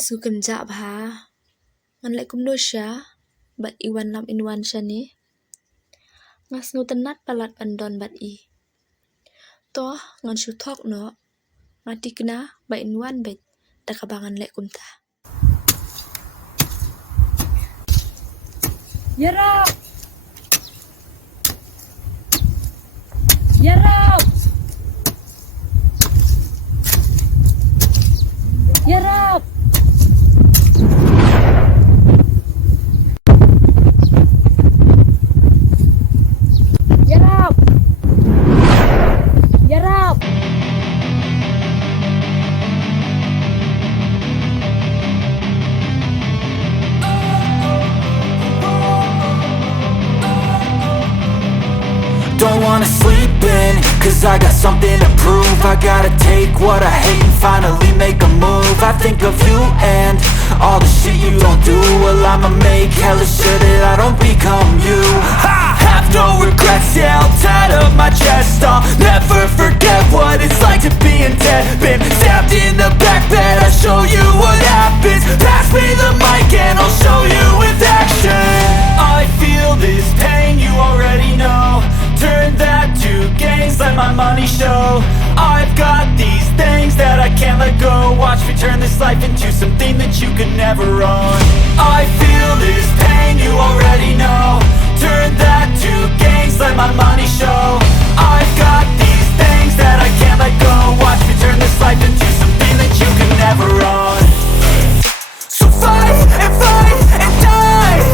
sukan ja bha ngan lại kum no sha bat I wan lam in wan sha ni ngas nu tanat palat pandon bat I to ngan shu thok no ngati kna ba in wan bet takabangan lại kum ta Yarab! Yarab! Yarab! Yarab! Yarab! Don't wanna sleep in, cause I got something to prove. I gotta take what I hate and finally make a move. I think of you and all the shit you don't do. Well, I'ma make hella sure that I don't become you. I have no regrets, yeah, I'll tie up my chest. I'll never forget what it's like to be in debt. Been stabbed in the back bed, I'll show you what happens. Pass me the mic and I'll show you with action. I feel this pain, you already know. Turn that to gains, let my money show. I've got these things that I can't let go. Watch me turn this life into something that you could never own. I feel this pain, you already know. Turn that to gains, let my money show. I've got these things that I can't let go. Watch me turn this life into something that you could never own. So fight and die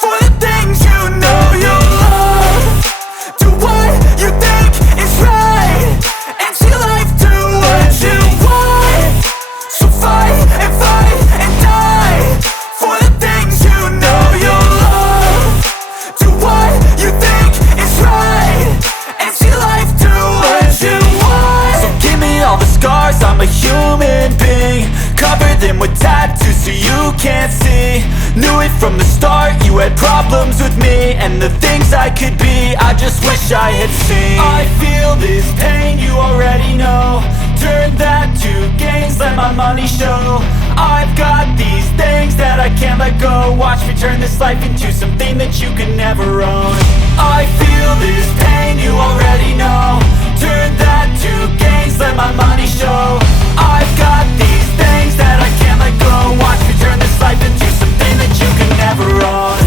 for the things you know you love. Do what you think is right and see life do what you want. So fight and die for the things you know you love. Do what you think is right and see life do what you want. So give me all the scars, I'm a human being. Cover them with tattoos so you can't see. Knew it from the start, you had problems with me and the things I could be, I just wish I had seen. I feel this pain, you already know. Turn that to gains, let my money show. I've got these things that I can't let go. Watch me turn this life into something that you can never own. I feel this pain, you already know. Turn that to gains, let my money show. I've got these things that I can't let go. Watch me turn this life into something that you can never own.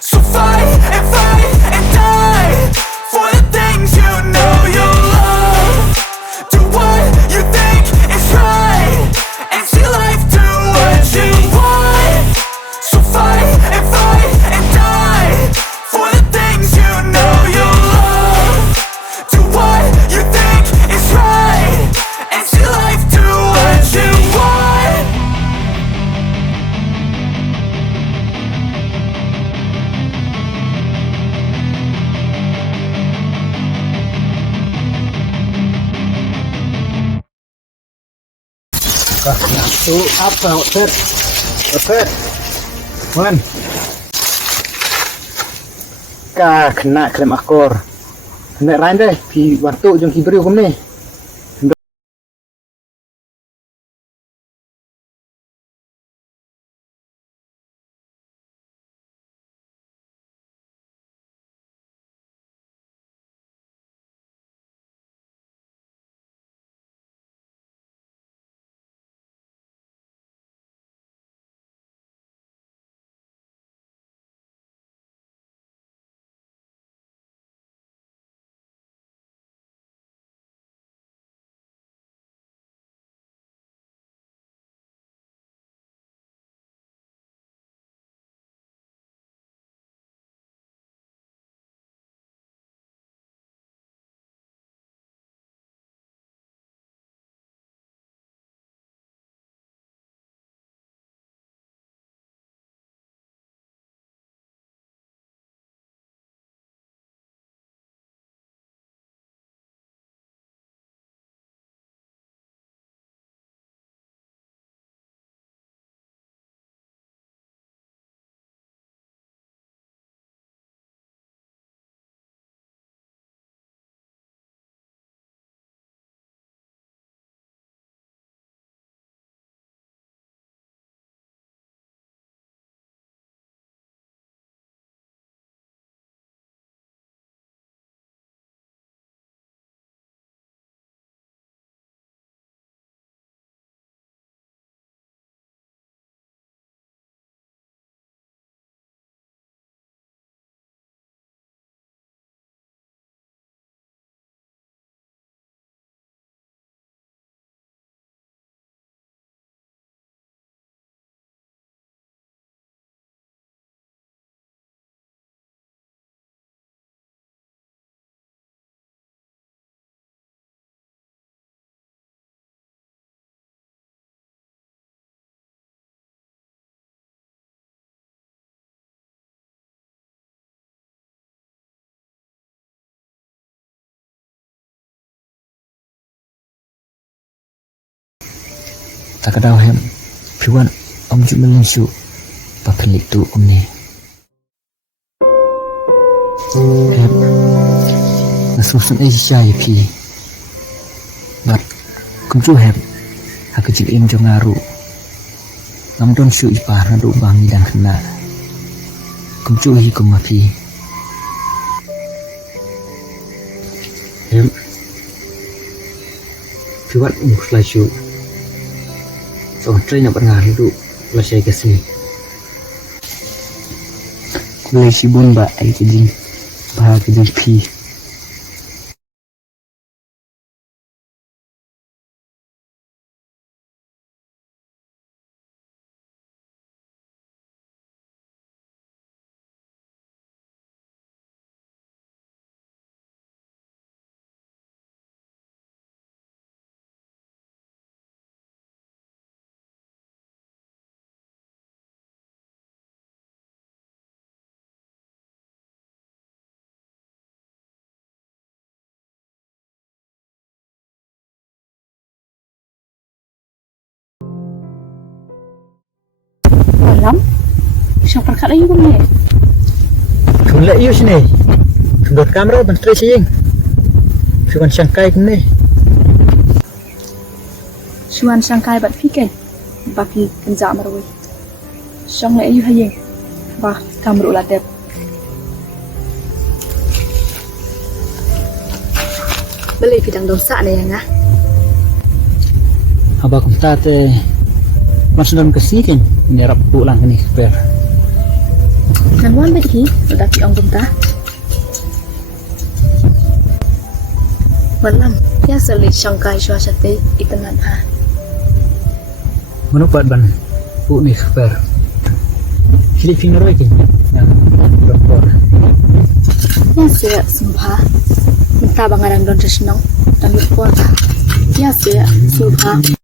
So fight and die for the things you know you love. Do what you think is right and see life do what you want. So fight and die for the things you know you love. Do what you think is right and see life do what you want. Tu apa outfit? Outfit. Man. Kena Khlem akor. Hendak rain deh, pi waktu jong kibri hukum ni. tak kadau hem piwan om ju melensu papelik tu om ni hem nasusun Asia ya pi bat kum ju hem aku jik im jo ngaru ngam don su ipar na du bang dan kena kum ju hi kum pi hem piwan mulai su so train nak berngar dulu lah saya kasih kulai sibun ba ai kejing bah kejing pi Malam, siapa perkat lagi pun ni? kulai iu sini kendor kamera bentre sing piwan sangkai kene Chuan Shanghai bat piken, baki kenja marui. Shong le ayu hayeng, bah kamru ladep. Beli pidang dosa ni ya, abah kum tate masuk dalam kesikin nyerap pulang ni per Nan wan beki, udah pi ong gumta. Malam, ya seli Shanghai shua shate itenan ha. menupat ban pu ni per hilik finger lagi yang berpor Ya se sumpah, minta bangaran don resnong, dan lupa. Ya se sumpah.